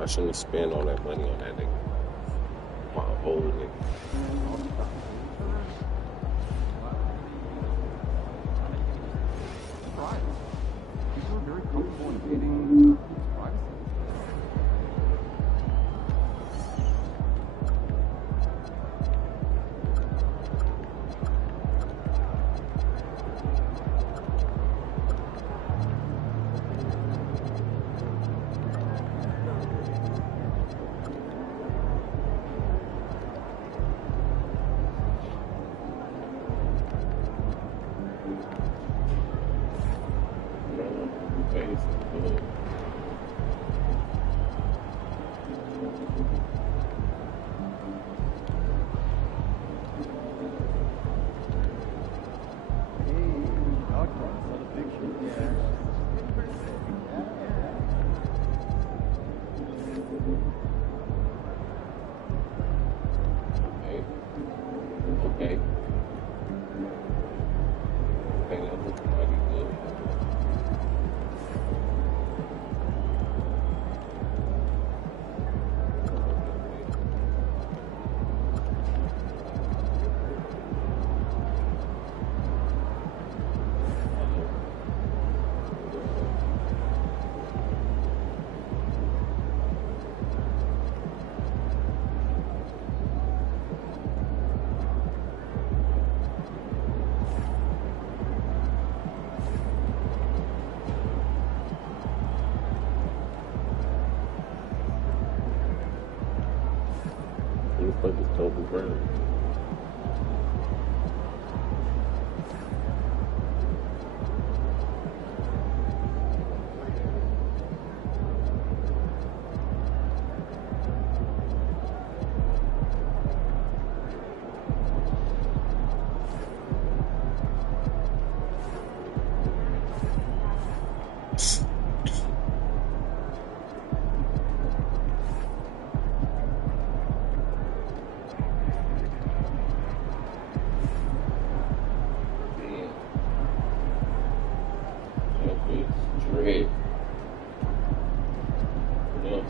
I shouldn't have spent all that money on that nigga. My old nigga. People are very comfortable invading privacy. Okay. Okay, that looks mighty good. Who the fuck is Toby Brown? Dread. No.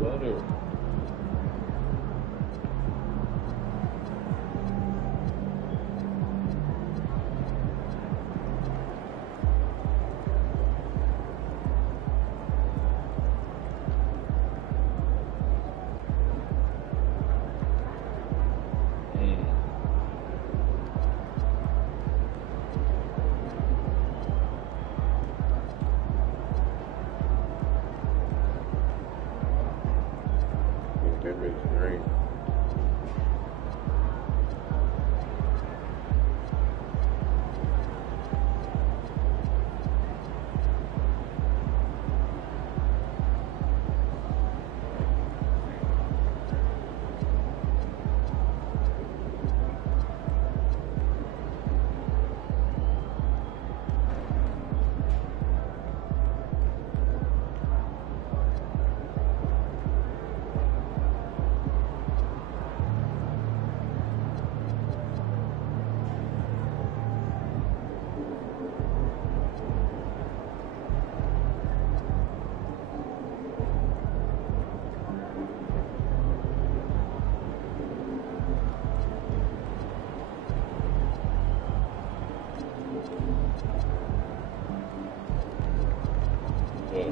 Butter. That bitch great. Yeah.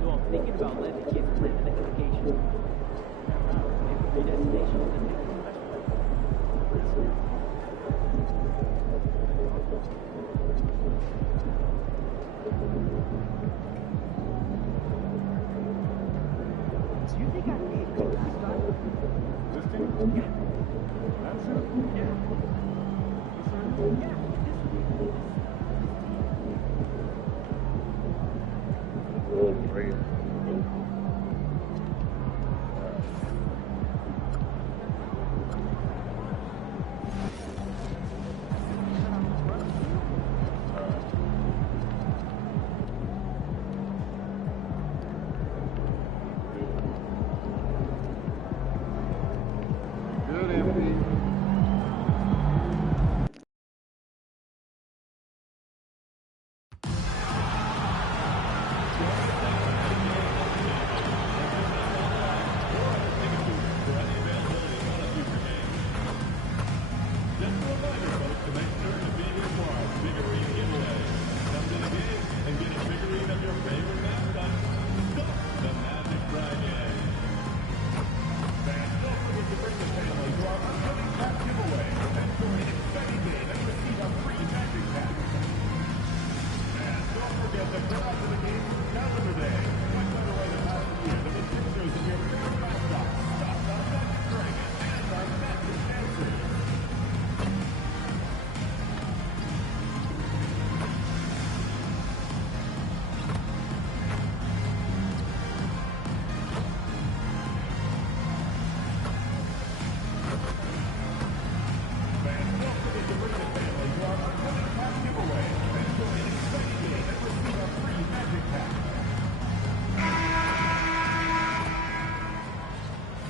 So I'm thinking about letting the kids plan the next vacation. Maybe the destination is the next Do you think I need to go this time? This team? Yeah. That's it. Yeah. Yeah. Good race. Good, Anthony.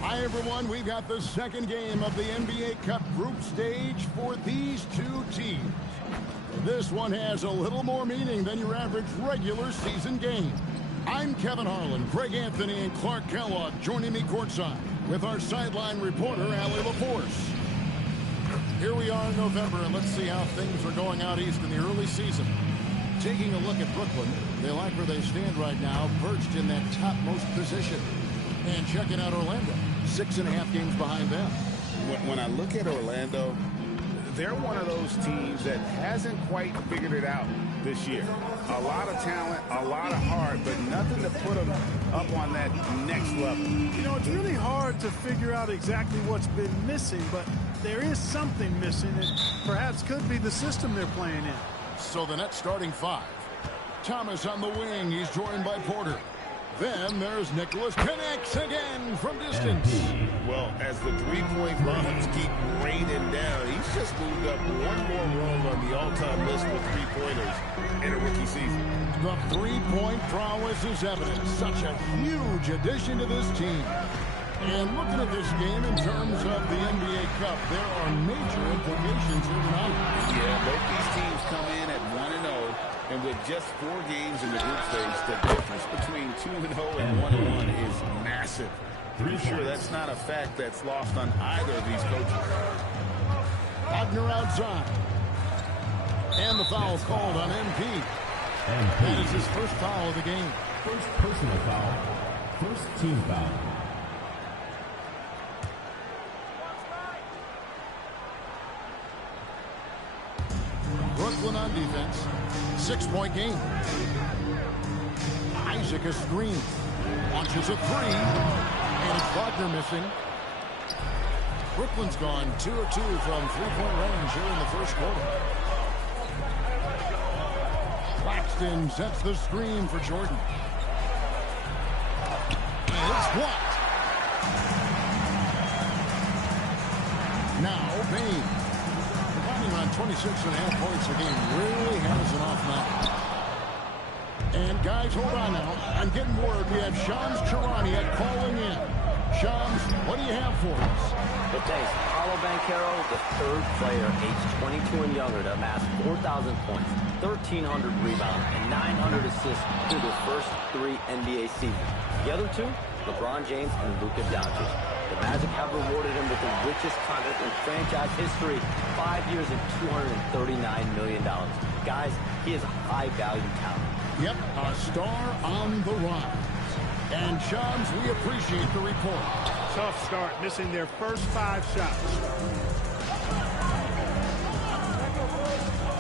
Hi, everyone. We've got the second game of the NBA Cup group stage for these two teams. This one has a little more meaning than your average regular season game. I'm Kevin Harlan, Greg Anthony, and Clark Kellogg joining me courtside with our sideline reporter, Allie LaForce. Here we are in November, and let's see how things are going out east in the early season. Taking a look at Brooklyn, they like where they stand right now, perched in that topmost position. And checking out Orlando, 6.5 games behind them. When I look at Orlando, they're one of those teams that hasn't quite figured it out this year. A lot of talent, a lot of heart, but nothing to put them up on that next level. You know, it's really hard to figure out exactly what's been missing, but there is something missing. It perhaps could be the system they're playing in. So the net starting five. Thomas on the wing. He's joined by Porter. Then there's Nicholas, connects again from distance. Well, as the three-point bombs keep raining down, he's just moved up one more rung on the all-time list for three-pointers in a rookie season. The three-point prowess is evident. Such a huge addition to this team. And looking at this game in terms of the NBA Cup, there are major implications here tonight. Yeah, both these teams come in at 1-0, and with just 4 games in the group stage, the difference between 2-0 and 1-1 is massive. Pretty sure that's not a fact that's lost on either of these coaches. Wagner outside. And the foul called on MP. That is his first foul of the game. First personal foul. First team foul. Brooklyn on defense. 6-point game. Isaac a screen. Launches a three. And it's Wagner missing. Brooklyn's gone 2 of 2 from three-point range here in the first quarter. Claxton sets the screen for Jordan. And it's blocked. Now Bane. On 26.5 points a game, really has an off night. And guys, hold on now. I'm getting word we have Shams Charania calling in. Shams, what do you have for us? But thanks, Paolo Banchero, the third player aged 22 and younger to amass 4,000 points, 1,300 rebounds, and 900 assists through their first 3 NBA seasons. The other 2, LeBron James and Luka Doncic. The Magic have rewarded him with the richest contract in franchise history, 5 years and $239 million. Guys, he is a high-value talent. Yep, a star on the rise. And Shams, we appreciate the report. Tough start, missing their first 5 shots.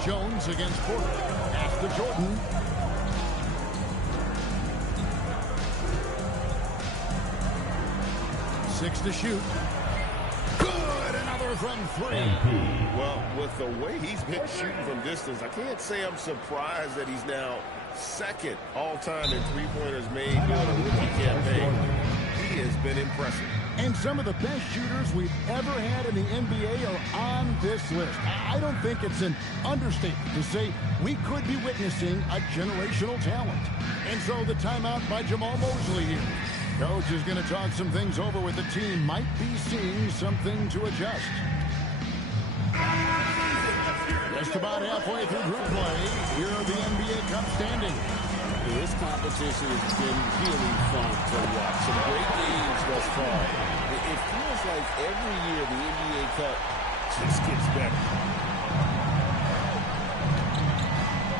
Jones against Porter. Pass to Jordan. Six to shoot. Good, another from 3. Well, with the way he's been shooting from distance, I can't say I'm surprised that he's now second all-time in three-pointers made during a rookie campaign. He has been impressive. And some of the best shooters we've ever had in the NBA are on this list. I don't think it's an understatement to say we could be witnessing a generational talent. And so the timeout by Jamal Mosley here. Coach is going to talk some things over with the team. Might be seeing something to adjust. Just about halfway through group play. Here are the NBA Cup standings. This competition has been really fun to watch. Some great games thus far. It feels like every year the NBA Cup just gets better.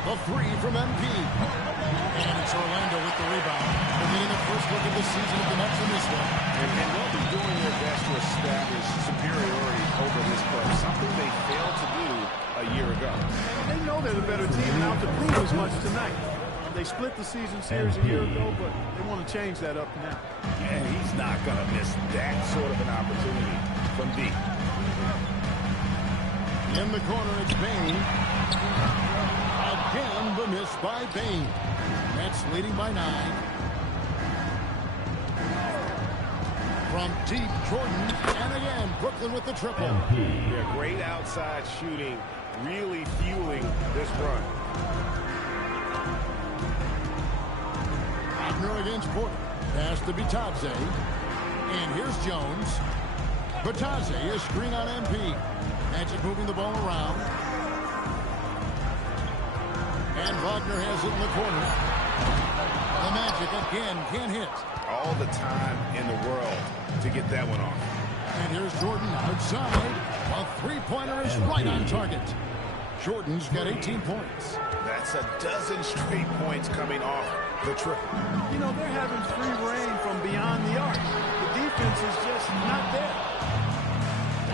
The 3 from MP. And it's Orlando with the rebound. We're getting a first look at the season of the Nets in this one. And they'll be doing their best to establish superiority over this club, something they failed to do a year ago. They know they're the better team and out to prove as much tonight. They split the season series a year ago, but they want to change that up now. And he's not going to miss that sort of an opportunity from deep. In the corner, it's Bane. Again, the miss by Bane. Nets leading by 9. From deep, Jordan. And again, Brooklyn with the triple. Yeah, great outside shooting, really fueling this run. Wagner against Porter. Pass to Bitadze. And here's Jones. Bitadze, a screen on MP. Magic moving the ball around. And Wagner has it in the corner. The Magic again can't hit. All the time in the world to get that one off. And here's Jordan outside. A three-pointer is right on target. Jordan's got 18 points. That's a dozen straight points coming off the triple. You know, they're having free reign from beyond the arc. The defense is just not there.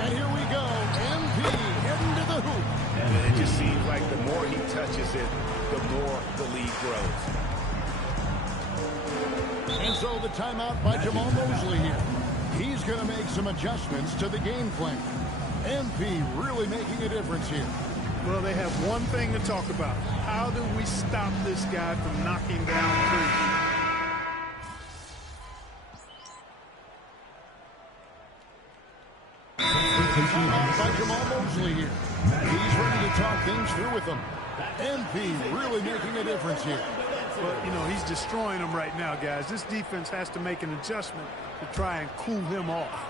And here we go. MP heading to the hoop. And it just seems like the more he touches it, the more the lead grows. And so the timeout by Jamal Mosley here. He's going to make some adjustments to the game plan. MP really making a difference here. Well, they have one thing to talk about. How do we stop this guy from knocking down threes? timeout by Jamal Mosley here. He's ready to talk things through with them. MP really making a difference here. But, you know, he's destroying them right now, guys. This defense has to make an adjustment to try and cool him off.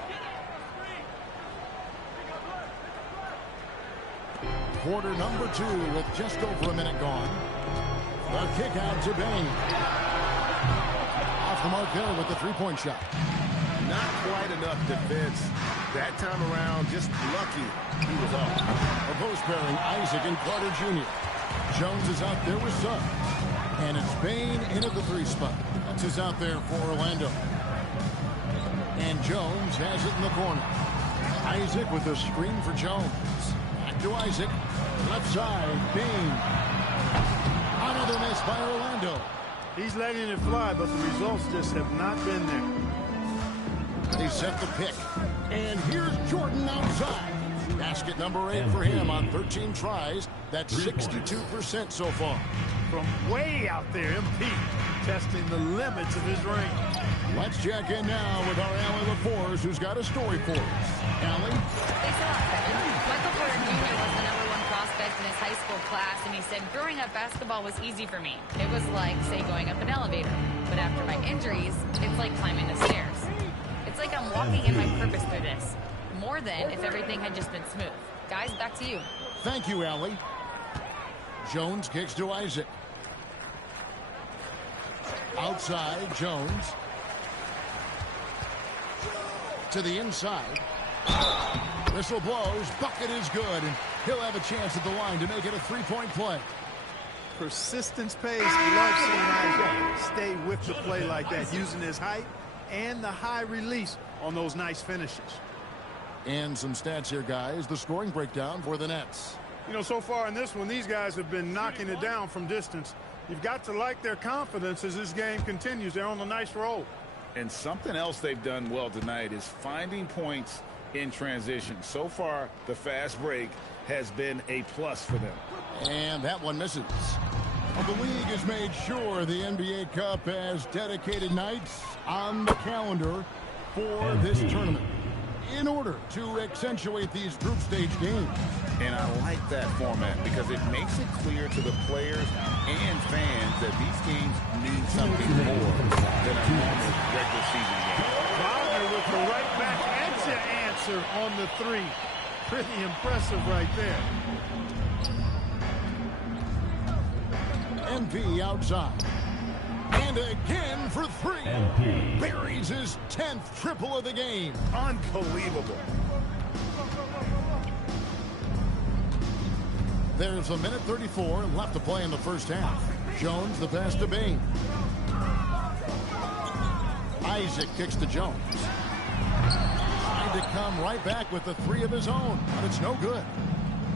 Quarter number 2 with just over a minute gone. The kick out to Bain. Off the mark there with the three-point shot. Not quite enough defense that time around. Just lucky he was off. A post pairing, Isaac and Carter Jr. Jones is out there with Suggs. And it's Bain in at the 3 spot. That's is out there for Orlando. And Jones has it in the corner. Isaac with a screen for Jones. Back to Isaac. Left side, Bain. Another miss by Orlando. He's letting it fly, but the results just have not been there. They set the pick. And here's Jordan outside. Basket number 8 for him on 13 tries. That's 62% so far. From way out there, MP testing the limits of his range. Let's check in now with our Allie LaForce, who's got a story for us. Allie? Thanks a lot, Kevin. Michael Porter Jr. was the #1 prospect in his high school class, and he said, growing up, basketball was easy for me. It was like, say, going up an elevator. But after my injuries, it's like climbing the stairs. It's like I'm walking in my purpose through this. More than if everything had just been smooth. Guys, back to you. Thank you, Allie. Jones kicks to Isaac. Outside, Jones. To the inside. Whistle blows. Bucket is good, and he'll have a chance at the line to make it a three-point play. Persistence pays. Love seeing Isaac stay with the play like that, using his height and the high release on those nice finishes. And some stats here, guys. The scoring breakdown for the Nets. You know, so far in this one, these guys have been knocking it down from distance. You've got to like their confidence as this game continues. They're on a nice roll. And something else they've done well tonight is finding points in transition. So far, the fast break has been a plus for them. And that one misses. Well, the league has made sure the NBA Cup has dedicated nights on the calendar for this tournament in order to accentuate these group stage games. And I like that format because it makes it clear to the players and fans that these games mean something more than a normal regular season game. Wagner with the right back answer on the 3. Pretty impressive right there. MP outside. And again for 3. MP buries his 10th triple of the game. Unbelievable. There's a minute 34 left to play in the first half. Jones the pass to Bain. Isaac kicks to Jones. Trying to come right back with the 3 of his own, but it's no good.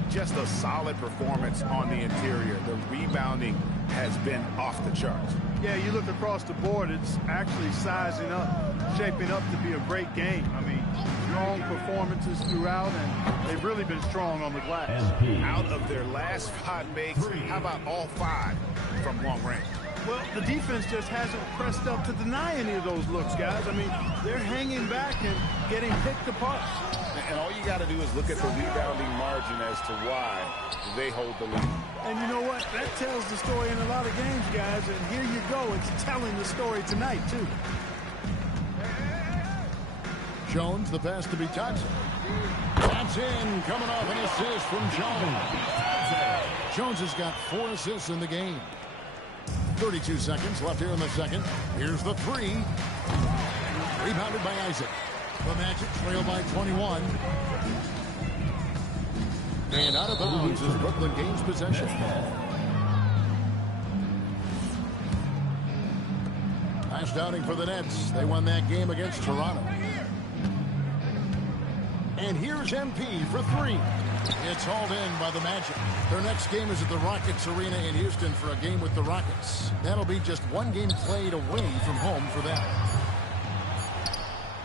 Just a solid performance on the interior. The rebounding has been off the charts. Yeah, you look across the board, it's actually sizing up, shaping up to be a great game. I mean, strong performances throughout, and they've really been strong on the glass. Out of their last 5 makes, how about all 5 from long range? Well, the defense just hasn't pressed up to deny any of those looks, guys. I mean, they're hanging back and getting picked apart. And all you got to do is look at the rebounding margin as to why they hold the lead. And you know what? That tells the story in a lot of games, guys. And here you go. It's telling the story tonight, too. Jones, the pass to be Thompson. That's in, coming off an assist from Jones. Jones has got 4 assists in the game. 32 seconds left here in the second. Here's the 3. Rebounded by Isaac. The Magic trail by 21. And out of bounds as Brooklyn gains possession. Last outing for the Nets. They won that game against Toronto. And here's MP for 3. It's hauled in by the Magic. Their next game is at the Rockets Arena in Houston for a game with the Rockets. That'll be just 1 game played away from home for them.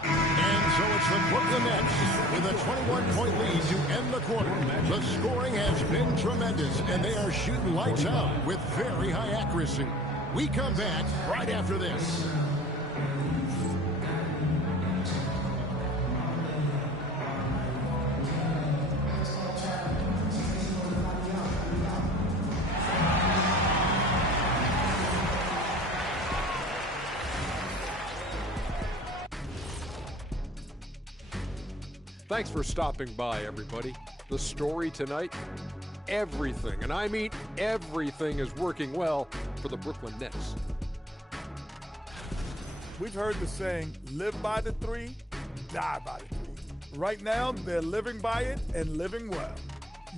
And so it's the Brooklyn Nets with a 21-point lead to end the quarter. The scoring has been tremendous, and they are shooting lights out with very high accuracy. We come back right after this. Thanks for stopping by, everybody. The story tonight, everything, and I mean everything, is working well for the Brooklyn Nets. We've heard the saying, live by the three, die by the three. Right now, they're living by it and living well.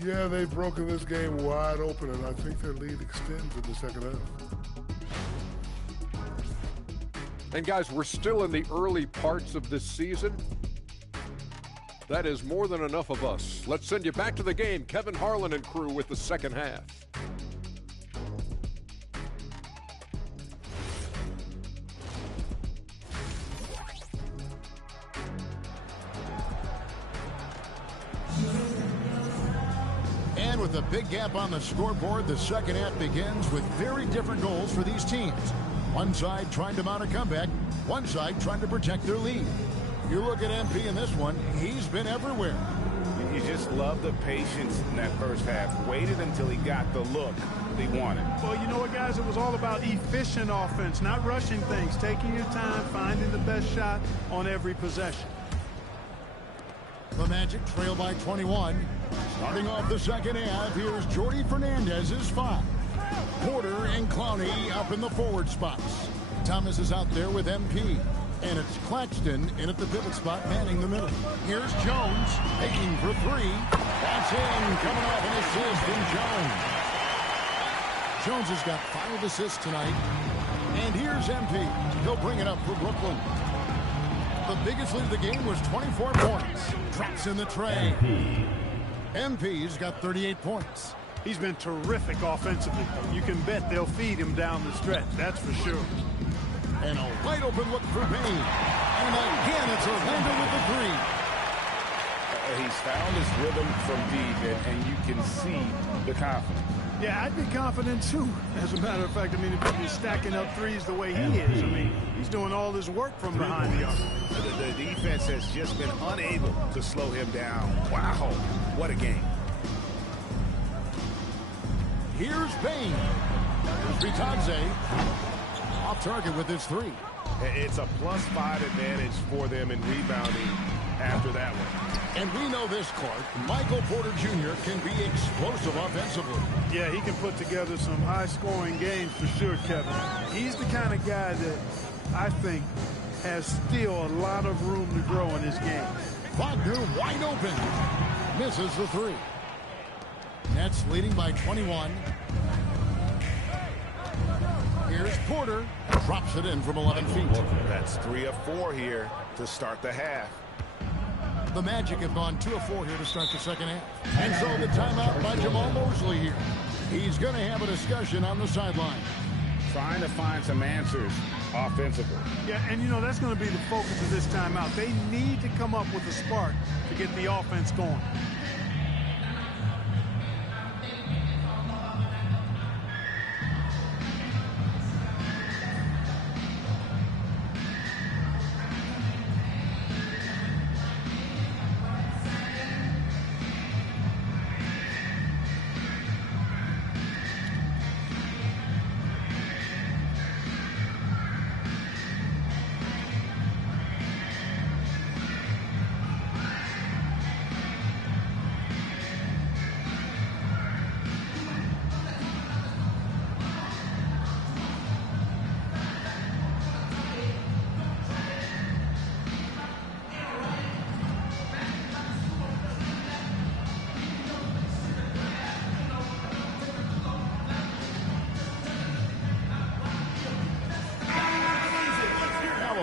Yeah, they've broken this game wide open, and I think their lead extends in the second half. And guys, we're still in the early parts of this season. That is more than enough of us. Let's send you back to the game. Kevin Harlan and crew with the second half. And with a big gap on the scoreboard, the second half begins with very different goals for these teams. One side trying to mount a comeback, one side trying to protect their lead. You look at MP in this one, he's been everywhere. You just love the patience in that first half. Waited until he got the look that he wanted. Well, you know what, guys? It was all about efficient offense, not rushing things, taking your time, finding the best shot on every possession. The Magic trail by 21. Starting off the second half, here's Jordy Fernandez's 5. Porter and Clowney up in the forward spots. Thomas is out there with MP. And it's Claxton in at the pivot spot, manning the middle. Here's Jones, taking for 3. That's in, coming off an assist from Jones. Jones has got 5 assists tonight. And here's MP. He'll bring it up for Brooklyn. The biggest lead of the game was 24 points. Drops in the tray. MP's got 38 points. He's been terrific offensively. You can bet they'll feed him down the stretch, that's for sure. And a wide open look for Payne. And again, it's Orlando with the 3. He's found his rhythm from deep, and you can see the confidence. Yeah, I'd be confident too. As a matter of fact, I mean, if he's stacking up threes the way he is, I mean, he's doing all this work from behind the arc. The defense has just been unable to slow him down. Wow, what a game. Here's Payne. Here's Vitadze. Off target with his 3. It's a +5 advantage for them in rebounding after that one. And we know this, Clark. Michael Porter Jr. can be explosive offensively. Yeah, he can put together some high-scoring games for sure, Kevin. He's the kind of guy that I think has still a lot of room to grow in his game. Wagner wide open. Misses the 3. Nets leading by 21. Here's Porter. Drops it in from 11 feet. That's 3 of 4 here to start the half. The Magic have gone 2 of 4 here to start the second half. And so the timeout by Jamal Mosley here. He's going to have a discussion on the sideline. Trying to find some answers offensively. Yeah, and you know, that's going to be the focus of this timeout. They need to come up with a spark to get the offense going.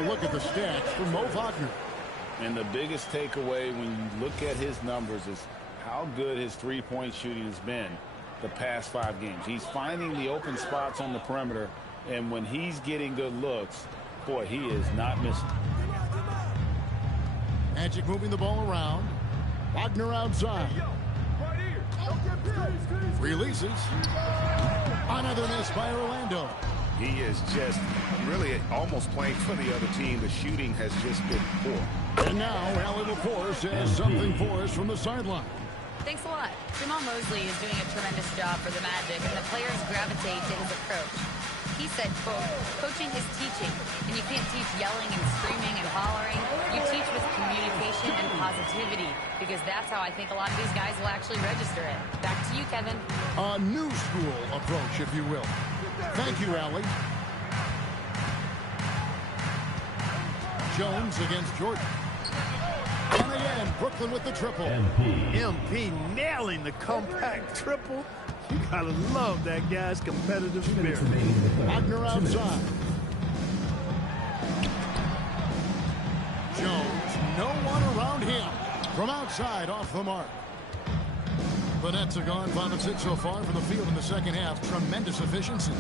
Look at the stats for Mo Wagner. And the biggest takeaway when you look at his numbers is how good his three-point shooting has been the past 5 games. He's finding the open spots on the perimeter, and when he's getting good looks, boy, he is not missing. Magic moving the ball around. Wagner outside. Releases. Another miss by Orlando. He is just really almost playing for the other team. The shooting has just been poor. And now, Allie LaForce says something for us from the sideline. Thanks a lot. Jamal Mosley is doing a tremendous job for the Magic, and the players gravitate to his approach. he said, quote, coaching is teaching, and you can't teach yelling and screaming and hollering. You teach with communication and positivity, because that's how I think a lot of these guys will actually register it. Back to you, Kevin. A new school approach, if you will. Thank you, Allie. Jones against Jordan. And again, Brooklyn with the triple. MP nailing the compact triple. You gotta love that guy's competitive spirit. Wagner outside. Jones, no one around him. From outside, off the mark. The Nets are gone 5 of 6 so far from the field in the second half. Tremendous efficiency.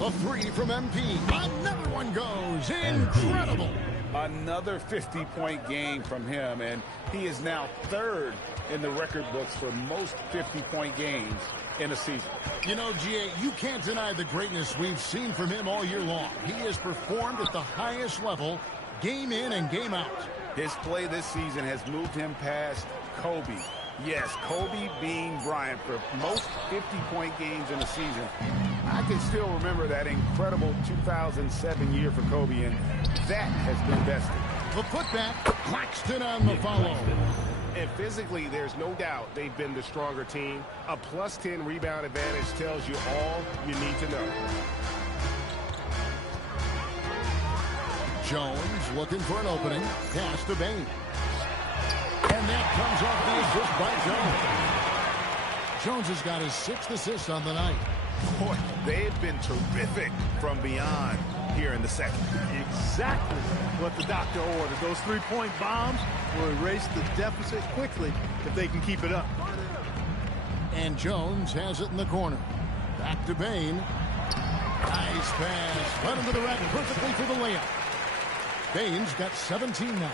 A three from MP. Another one goes. Incredible. Another 50-point game from him, and he is now third in the record books for most 50-point games in a season. You know, G.A., you can't deny the greatness we've seen from him all year long. He has performed at the highest level, game in and game out. His play this season has moved him past Kobe. Yes, Kobe being Bryant for most 50-point games in a season. I can still remember that incredible 2007 year for Kobe, and that has been bested. The putback, Claxton on the follow. And physically, there's no doubt they've been the stronger team. A +10 rebound advantage tells you all you need to know. Jones looking for an opening. Pass to Bain. And that comes off the assist by Jones. Jones has got his 6th assist on the night. Boy, they've been terrific from beyond here in the second. Exactly what the doctor ordered. Those 3-point bombs will erase the deficit quickly if they can keep it up. And Jones has it in the corner. Back to Bain. Nice pass. Right into the rack perfectly for the layup. Bain's got 17 now.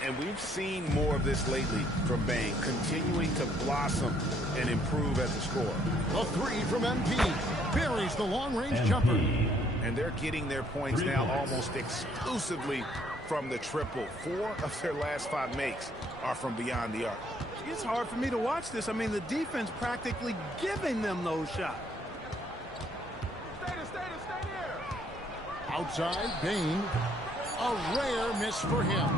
And we've seen more of this lately from Bain, continuing to blossom and improve as a scorer. A three from MP. Buries the long-range jumper. And they're getting their points now almost exclusively from the triple. 4 of their last 5 makes are from beyond the arc. It's hard for me to watch this. I mean, the defense practically giving them those shots. Stay there. Outside, Bain. A rare miss for him.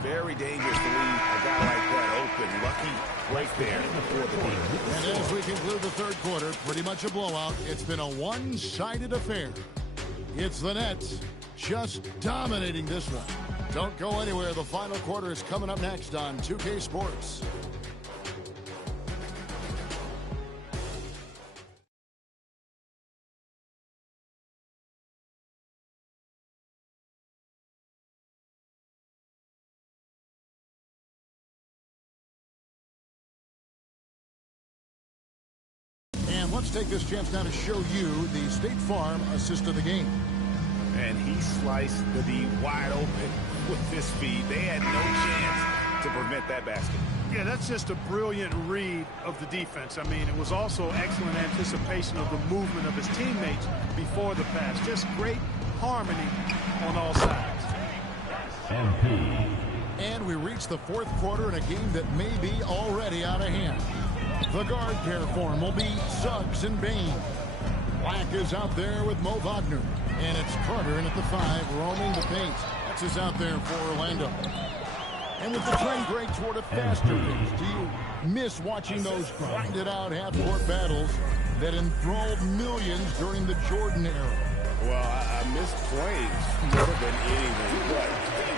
Very dangerous to leave a guy like that open. Lucky right there before the game. And as we conclude the third quarter, pretty much a blowout. It's been a one-sided affair. It's the Nets just dominating this one. Don't go anywhere. The final quarter is coming up next on 2K Sports. And let's take this chance now to show you the State Farm assist of the game. And he sliced the D wide open with this feed. They had no chance to prevent that basket. Yeah, that's just a brilliant read of the defense. I mean, it was also excellent anticipation of the movement of his teammates before the pass. Just great harmony on all sides. And we reach the fourth quarter in a game that may be already out of hand. The guard pair form will be Suggs and Bain. Black is out there with Mo Wagner. And it's Carter in at the 5, roaming the paint. That's is out there for Orlando. And with the trend break toward a faster pace, do you miss watching those grinded-out half-court battles that enthralled millions during the Jordan era? Well, I miss playing more than anything. But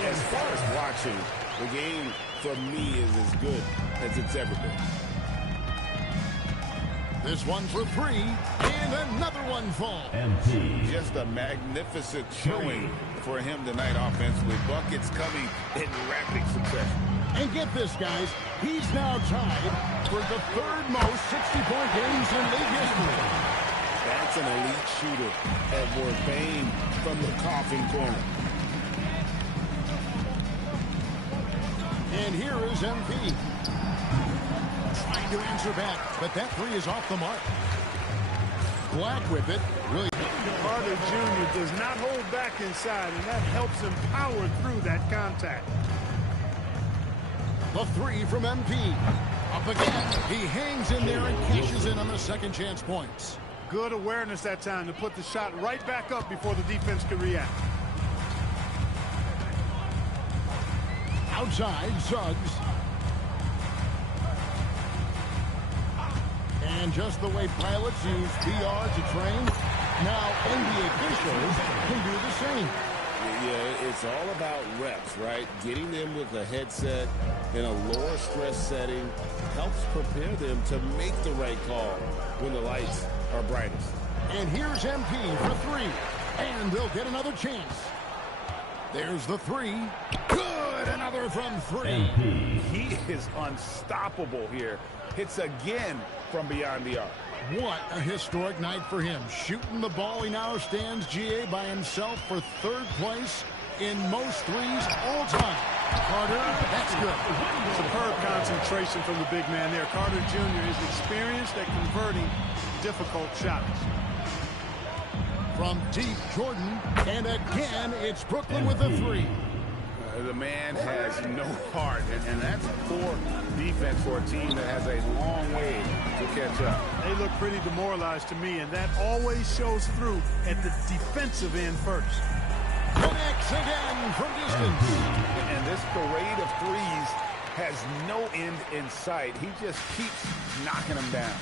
as far as watching, the game for me is as good as it's ever been. This one for 3, and another one falls. Just a magnificent showing for him tonight offensively. Buckets coming in rapid succession. And get this, guys, he's now tied for the 3rd most 60-point games in league history. That's an elite shooter, Edward Bain from the coffin corner. And here is MP. Trying to answer back, but that 3 is off the mark. Black with it. Really. Carter Jr. does not hold back inside, and that helps him power through that contact. The 3 from MP. Up again. He hangs in there and cashes in on the second chance points. Good awareness that time to put the shot right back up before the defense could react. Outside, Suggs. And just the way pilots use VR to train, now NBA officials can do the same. Yeah, it's all about reps, right? Getting them with a headset in a lower stress setting helps prepare them to make the right call when the lights are brightest. And here's MP for three. And they'll get another chance. There's the three. Good, another from three. He is unstoppable here. Hits again from beyond the arc. What a historic night for him. Shooting the ball, he now stands, GA, by himself for third place in most threes all time. Carter, that's good. Superb concentration from the big man there. Carter Jr. is experienced at converting difficult shots. From deep, Jordan, and again, it's Brooklyn with a three. The man has no heart, and that's poor defense for a team that has a long way to catch up. They look pretty demoralized to me, and that always shows through at the defensive end first. Connects again from distance. And this parade of threes has no end in sight. He just keeps knocking them down.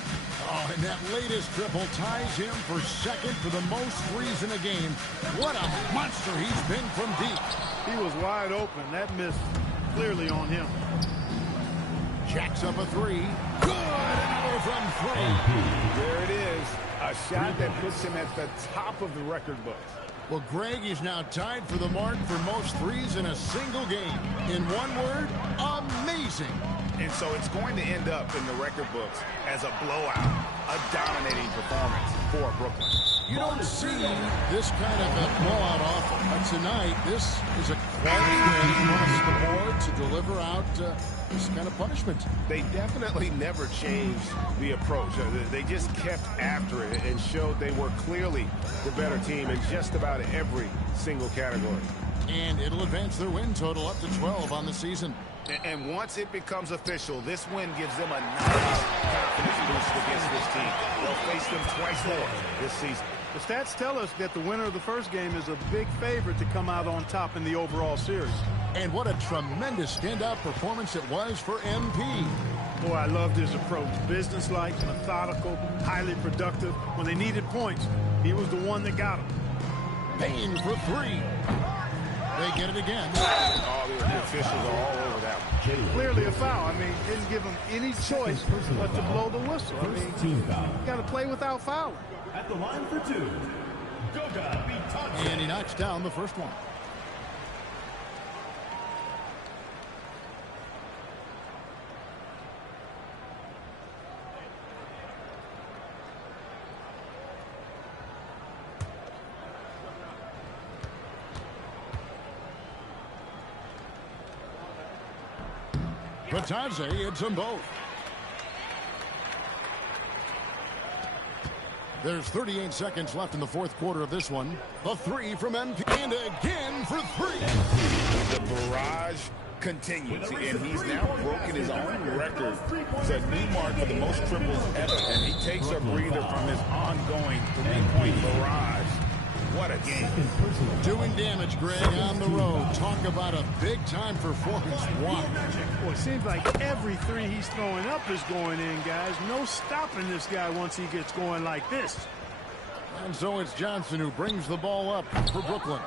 Oh, and that latest triple ties him for second for the most threes in a game. What a monster he's been from deep. He was wide open. That miss clearly on him. Jacks up a three. Good, another from three. There it is. A shot that puts him at the top of the record books. Well, Greg is now tied for the mark for most threes in a single game. In one word, amazing. And so it's going to end up in the record books as a blowout, a dominating performance for Brooklyn. You don't see this kind of a blowout often, but tonight this is a quality win across the board to deliver out this kind of punishment. They definitely never changed the approach. They just kept after it and showed they were clearly the better team in just about every single category. And it'll advance their win total up to 12 on the season. And once it becomes official, this win gives them a nice confidence boost against this team. They'll face them twice more this season. The stats tell us that the winner of the first game is a big favorite to come out on top in the overall series. And what a tremendous standout performance it was for MP. Boy, I loved his approach. Businesslike, methodical, highly productive. When they needed points, he was the one that got them. Payne for three. They get it again. All the officials are all over that one. Clearly a foul. I mean, didn't give him any choice but to blow the whistle. I mean, you got to play without fouling. At the line for two, Goga Bitadze. And he knocks down the first one. Bitadze hits them both. There's 38 seconds left in the fourth quarter of this one. The three from MP, and again for three. The barrage continues, and he's now broken his own record. It's a new mark for the most triples ever, and he takes a breather from his ongoing three-point barrage. What a game. Doing damage, Greg, on the road. Talk about a big-time performance. Wow. Well, it seems like every three he's throwing up is going in, guys. No stopping this guy once he gets going like this. And so it's Johnson who brings the ball up for Brooklyn.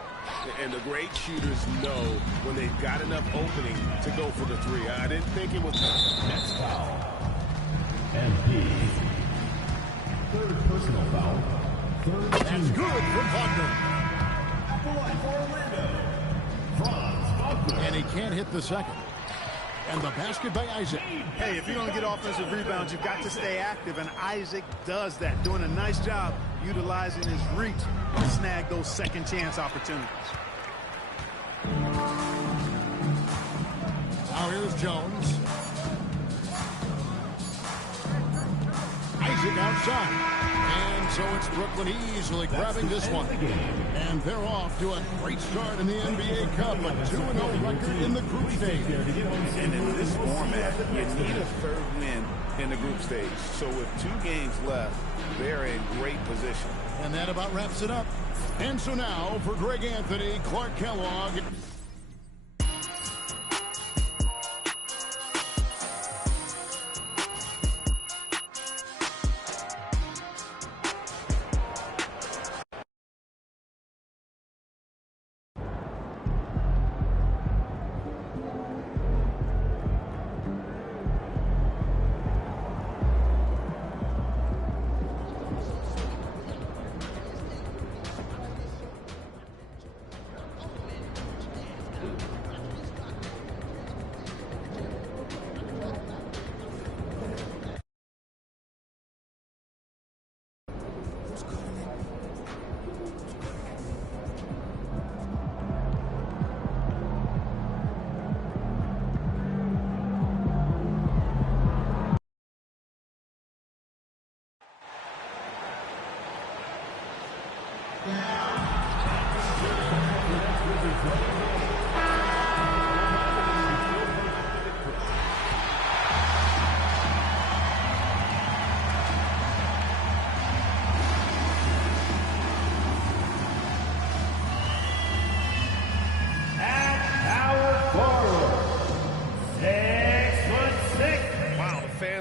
And the great shooters know when they've got enough opening to go for the three. I didn't think it was... Next foul. MP. Third personal foul. That's good from Wagner. At the line for Orlando, Franz Wagner. And he can't hit the second. And the basket by Isaac. Hey, if you're going to get offensive rebounds, you've got to stay active, and Isaac does that, doing a nice job utilizing his reach to snag those second chance opportunities. Now here's Jones. Isaac outside. And And so it's Brooklyn easily grabbing this one. And they're off to a great start in the NBA Cup, a 2-0 record in the group stage. And in this format, you need a third win in the group stage. So with 2 games left, they're in great position. And that about wraps it up. And so now for Greg Anthony, Clark Kellogg.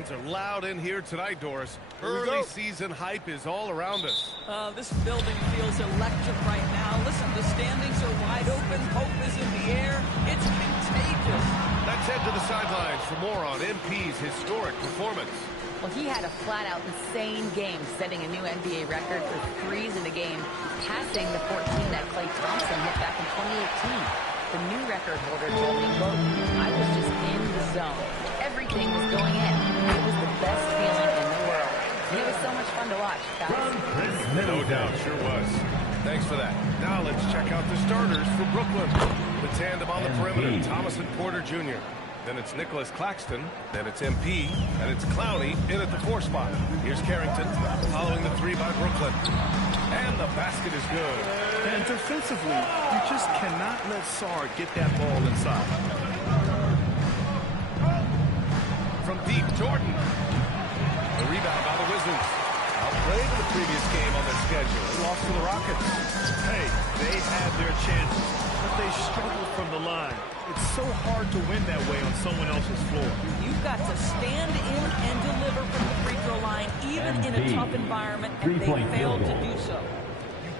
Are loud in here tonight, Doris. Early season hype is all around us. This building feels electric right now. Listen, the standings are wide open. Hope is in the air. It's contagious. Let's head to the sidelines for more on MP's historic performance. Well, he had a flat-out insane game, setting a new NBA record for threes in a game, passing the 14 that Klay Thompson hit back in 2018. The new record holder told me, quote, "I was just in the zone. Everything was going in. It was the best feeling in the world. And it was so much fun to watch, guys." No doubt, sure was. Thanks for that. Now let's check out the starters for Brooklyn. The tandem on the perimeter, Thomas and Porter Jr. Then it's Nicholas Claxton. Then it's MP. And it's Clowney in at the 4 spot. Here's Carrington following the 3 by Brooklyn. And the basket is good. And defensively, you just cannot let Sarr get that ball inside. From deep, Jordan. The rebound by the Wizards. Outplayed in the previous game on their schedule. They lost to the Rockets. Hey, they had their chances, but they struggled from the line. It's so hard to win that way on someone else's floor. You've got to stand in and deliver from the free throw line, even in a tough environment, and they failed to do so.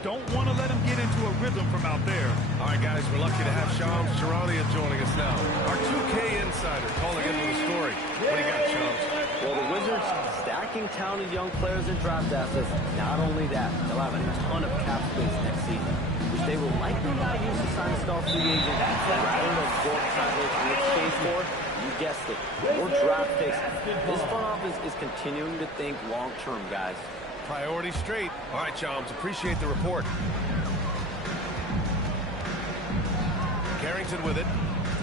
Don't want to let him get into a rhythm from out there. All right, guys, we're lucky to have Shams Charania joining us now. Our 2K insider calling in with a story. What do you got, Shams? Well, the Wizards stacking talented young players and draft assets. Not only that, they'll have a ton of cap space next season, which they will likely not use to sign a star free agent. Rather than absorb titles in exchange for, you guessed it, more draft picks. This front office is continuing to think long-term, guys. Priority straight. All right, Shams, appreciate the report. Carrington with it.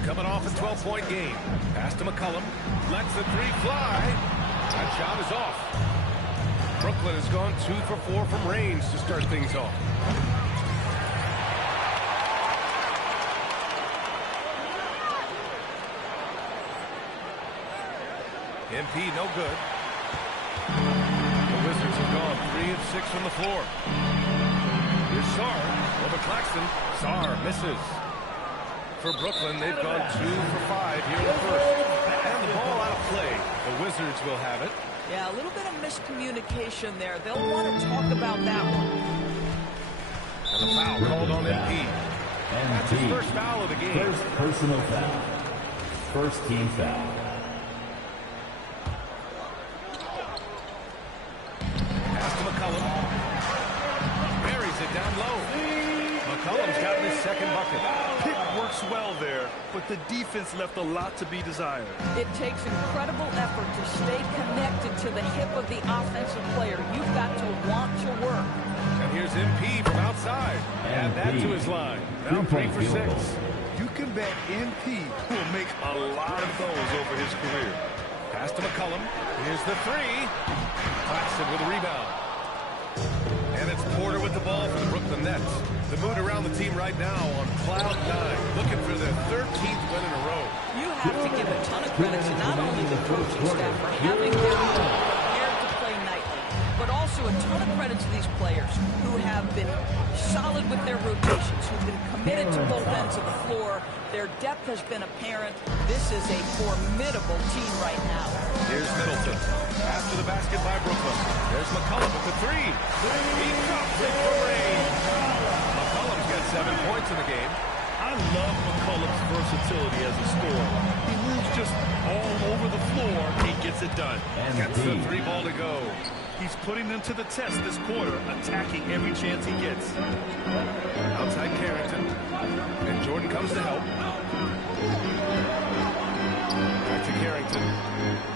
Coming off a 12-point game. Pass to McCollum. Lets the 3 fly. That shot is off. Brooklyn has gone 2 for 4 from range to start things off. MP no good. The Wizards have gone 3 of 6 from the floor. Here's Sarr over Claxton. Sarr misses. For Brooklyn, they've gone 2 for 5 here in the first. And the ball out of play. The Wizards will have it. Yeah, a little bit of miscommunication there. They'll want to talk about that one. And the foul called on MP. That's his first foul of the game. First personal foul. First team foul. Pass to McCollum. Buries it down low. McCollum's got his second bucket. Pick works well there, but the defense left a lot to be desired. It takes incredible effort to stay connected to the hip of the offensive player. You've got to want to work. And here's MP from outside. Add that to his line. Now 3 for 6. You can bet MP will make a lot of those over his career. Pass to McCollum. Here's the 3. Claxton with a rebound. Porter with the ball for the Brooklyn Nets. The mood around the team right now on cloud 9, looking for their 13th win in a row. You have to give a ton of credit to not only the coaching staff for having them prepared to play nightly, but also a ton of credit to these players who have been solid with their rotations, who've been committed to both ends of the floor. Their depth has been apparent. This is a formidable team right now. Here's Middleton. After the basket by Brooklyn. There's McCollum with the three. He drops it for range. McCollum's got 7 points in the game. I love McCollum's versatility as a scorer. He moves just all over the floor. He gets it done. Gets the 3 ball to go. He's putting them to the test this quarter, attacking every chance he gets. Outside Carrington. And Jordan comes to help. Back to Carrington.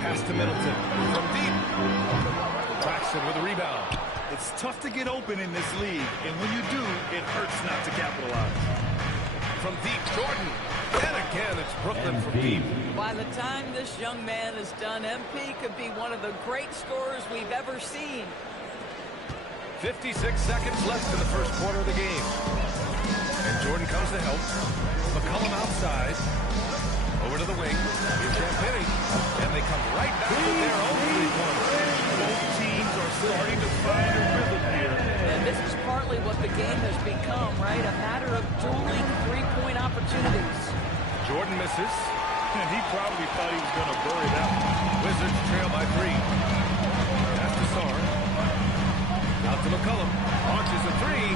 Pass to Middleton. From deep. Claxton with a rebound. It's tough to get open in this league, and when you do, it hurts not to capitalize. From deep, Jordan. And again, it's Brooklyn from deep. By the time this young man is done, MP could be one of the great scorers we've ever seen. 56 seconds left in the first quarter of the game. And Jordan comes to help. McCollum outside. Over to the wing. Here's Champagnie. And they come right back with their own three-pointers. Both teams are starting to find a rhythm here. And this is partly what the game has become, right? A matter of dueling three-point opportunities. Jordan misses. And he probably thought he was going to bury that one. Wizards trail by 3. Pass to Sarr. Out to McCollum. Launches a 3.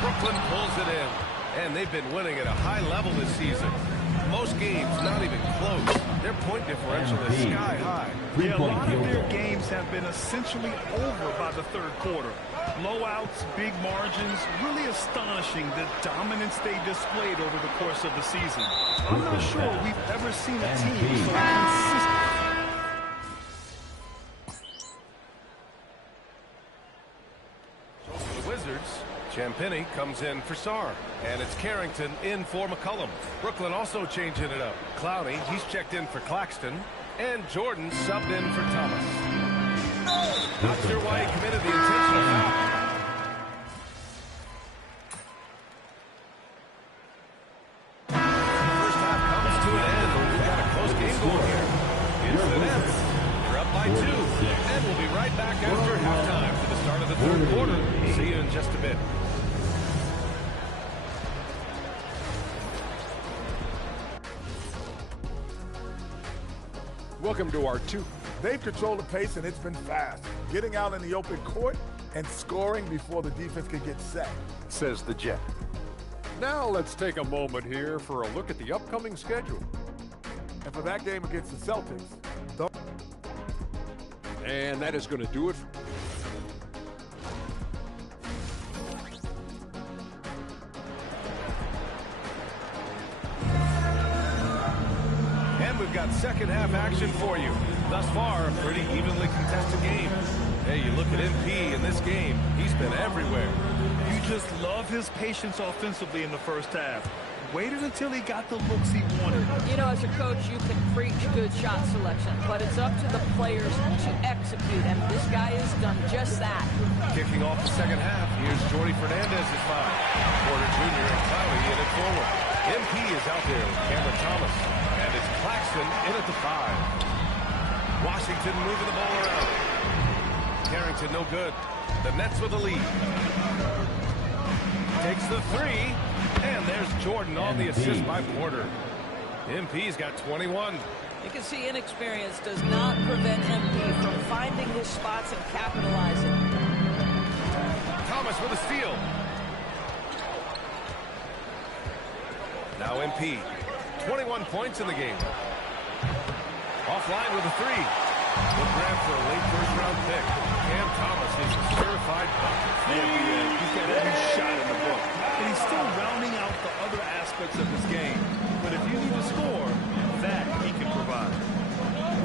Brooklyn pulls it in. And they've been winning at a high level this season. Most games not even close. Their point differential is sky high. Yeah, a lot of their games have been essentially over by the third quarter. Blowouts, big margins, really astonishing the dominance they displayed over the course of the season. I'm not sure we've ever seen a team so consistent. For the Wizards, Champagnie comes in for Sarr. And it's Carrington in for McCollum. Brooklyn also changing it up. Clowney, he's checked in for Claxton. And Jordan subbed in for Thomas. Not sure why he committed the intentional foul. First half comes to an end. We've got a close game going here. It's the Nets. They're up by 2. And we'll be right back after halftime for the start of the third quarter. See you in just a bit. Welcome to our 2. They've controlled the pace, and it's been fast. Getting out in the open court and scoring before the defense can get set. Says the Jet. Now let's take a moment here for a look at the upcoming schedule. And for that game against the Celtics. And that is going to do it. And we've got second half action for you. Thus far, a pretty evenly contested game. Hey, you look at MP in this game, he's been everywhere. You just love his patience offensively in the first half. Waited until he got the looks he wanted. You know, as a coach, you can preach good shot selection, but it's up to the players to execute, and this guy has done just that. Kicking off the second half, here's Jordy Fernandez's five. Porter Jr. and Clowney in it forward. MP is out there with Cameron Thomas, and it's Claxton in at the 5. Washington moving the ball around. Carrington no good. The Nets with the lead. Takes the 3. And there's Jordan on the assist by Porter. MP's got 21. You can see inexperience does not prevent MP from finding his spots and capitalizing. Thomas with a steal. Now MP. 21 points in the game. Offline with a 3. Good grab for a late first-round pick. Cam Thomas is a certified bucket. He's got every shot in the book. And he's still rounding out the other aspects of his game. But if you need to score, that he can provide.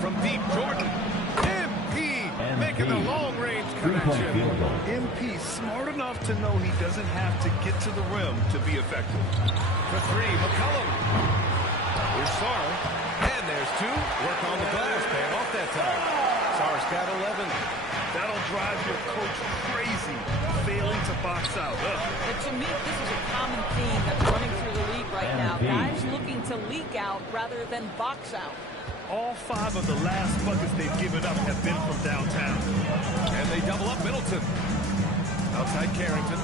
From deep, Jordan. MP making the long-range connection. MP smart enough to know he doesn't have to get to the rim to be effective. For 3, McCollum. Here's Sarr. And there's 2. Work on the glass, paying off that time. Sar's got 11. That'll drive your coach crazy, failing to box out. But to me, this is a common theme that's running through the league right now. Guys looking to leak out rather than box out. All 5 of the last buckets they've given up have been from downtown. And they double up Middleton. Outside Carrington.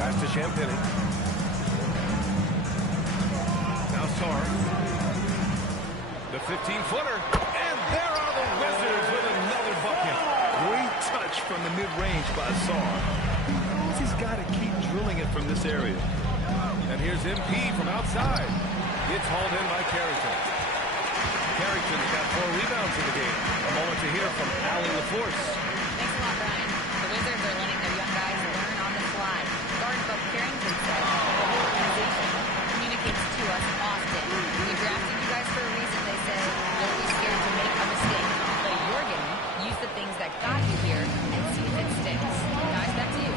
Pass to Champagny. Now Sar. The 15-footer. And there are the Wizards with another bucket. Great touch from the mid-range by Sar. He knows he's got to keep drilling it from this area. And here's MP from outside. It's hauled in by Carrington. Carrington's got 4 rebounds in the game. A moment to hear from Allie LaForce. Thanks a lot, Brian. The Wizards are letting their young guys learn on the fly. Guard Bob Carrington said, the whole organization communicates to us often. We drafted you guys for a reason, they say. Don't be scared to make a mistake. Play your game, use the things that got you here, and see if it sticks. Guys, back to you.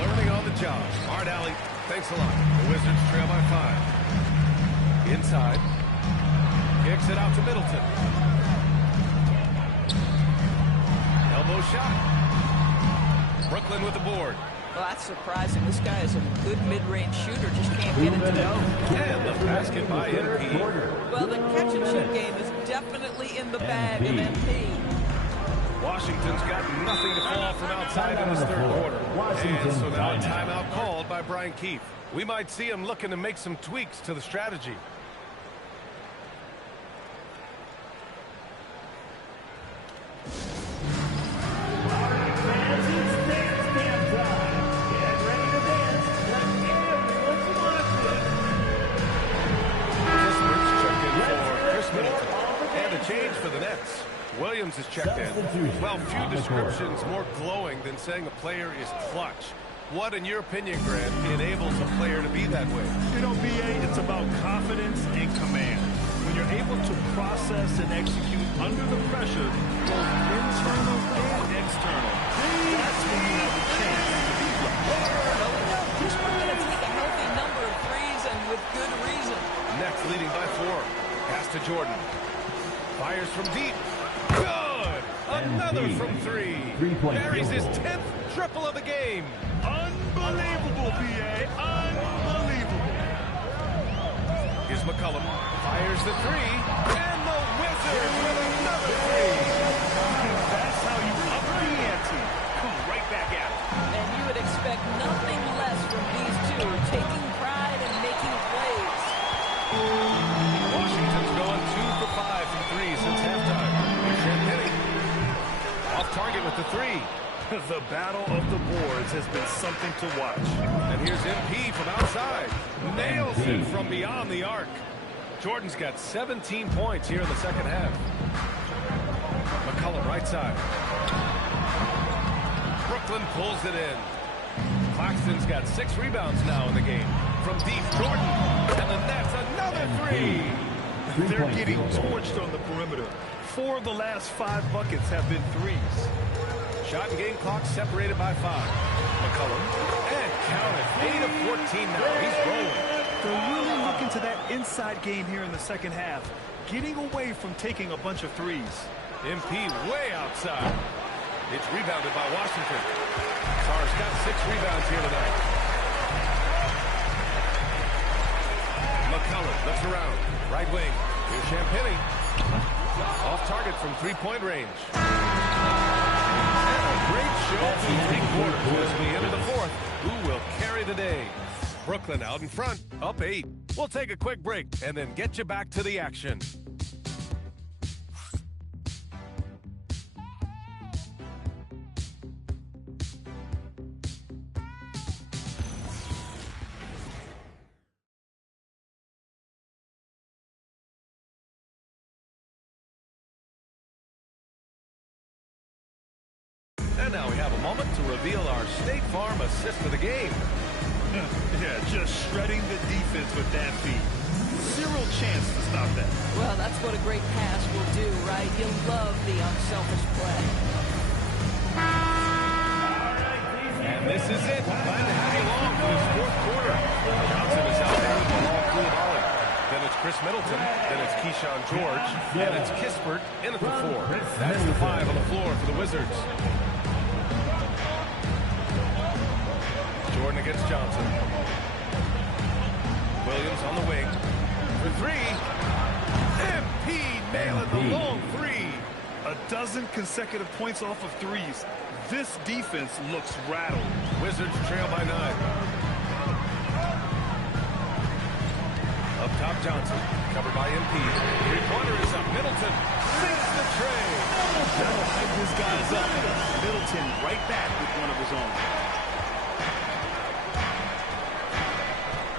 Learning on the job. Art Alley, thanks a lot. The Wizards trail by 5. Inside. Kicks it out to Middleton. Elbow shot. Brooklyn with the board. Well, that's surprising. This guy is a good mid-range shooter, just can't get it to go. And the basket by MP. Well, the catch-and-shoot game is definitely in the bag of MP. Washington's got nothing to fall from outside in this third quarter. And so now a timeout called by Brian Keefe. We might see him looking to make some tweaks to the strategy. Change for the Nets. Williams is checked in. Well, few descriptions more glowing than saying a player is clutch. What, in your opinion, Grant, enables a player to be that way? You know, BA, it's about confidence and command. When you're able to process and execute under the pressure, both internal and external, that's when you have a chance to be clutch. Well, we know he's going to take a healthy number of threes and with good reason. Nets leading by 4. Pass to Jordan. Fires from deep. Good! Another from 3. Buries his 10th triple of the game. Unbelievable, BA. Unbelievable. Here's McCollum. Fires the 3. And the Wizards with another 3. That's how you up the ante. Come right back at it. And you would expect nothing less from these two, taking pride and making plays. Washington's going 2 for 5 from 3 since halftime. Champagny off target with the 3. The battle of the boards has been something to watch. And here's MP from outside. Nails it from beyond the arc. Jordan's got 17 points here in the second half. McCollum right side. Brooklyn pulls it in. Claxton's got 6 rebounds now in the game. From deep, Jordan. And the Nets, another 3. They're getting torched on the perimeter. 4 of the last 5 buckets have been threes. Shot and game clock separated by 5. McCollum. And count it. 8 of 14 now. He's rolling. They're really looking to that inside game here in the second half. Getting away from taking a bunch of threes. MP way outside. It's rebounded by Washington. Sar's got 6 rebounds here tonight. McCollum looks around. Right wing. Here's Champagny. Off target from 3-point range. And a great show through 3 quarters as we enter the 4th. Who will carry the day? Brooklyn out in front, up 8. We'll take a quick break and then get you back to the action. And now we have a moment to reveal our State Farm assist of the game. Yeah, just shredding the defense with that feed. Zero chance to stop that. Well, that's what a great pass will do, right? You'll love the unselfish play. And this is it. Glad to have you along for this 4th quarter. Johnson is out there with the ball, Cool Holly. Then it's Chris Middleton. Then it's Keyshawn George. And it's Kispert in at the 4. That's the 5 on the floor for the Wizards. Jordan against Johnson. Williams on the wing. For 3. MP nailing the long 3. A dozen consecutive points off of threes. This defense looks rattled. Wizards trail by 9. Up top, Johnson. Covered by MP. Three-pointer is up. Middleton sinks the tray. That'll hype his guys up. Middleton right back with one of his own.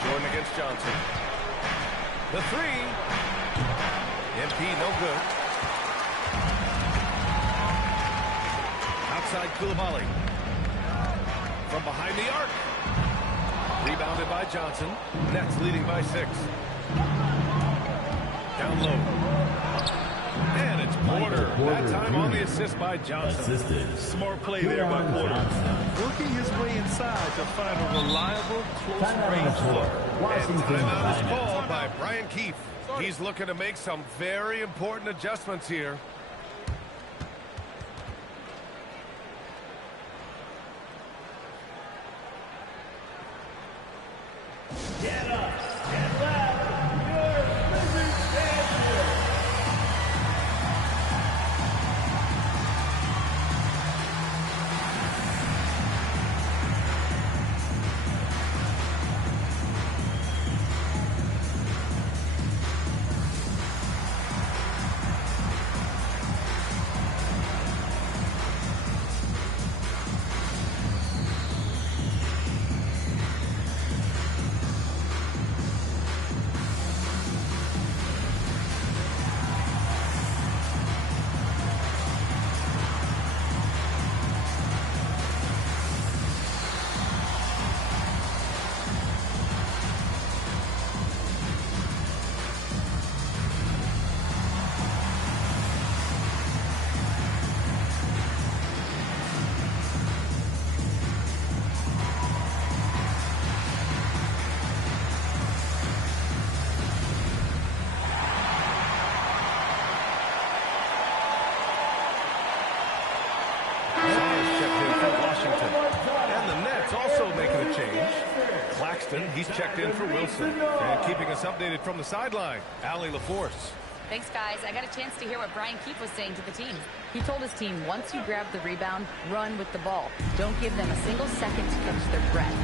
Jordan against Johnson. The 3. MP no good. Outside Coulibaly. From behind the arc. Rebounded by Johnson. Nets leading by 6. Down low. And it's Porter. That time on the assist by Johnson. Smart play there by Porter. Working his way inside to find a reliable, close-range look. And timeout is called by Brian Keefe. He's looking to make some very important adjustments here. Get up, get loud, your Wizards champion. He's checked in for Wilson. And keeping us updated from the sideline, Allie LaForce. Thanks, guys. I got a chance to hear what Brian Keefe was saying to the team. He told his team, once you grab the rebound, run with the ball. Don't give them a single second to catch their breath.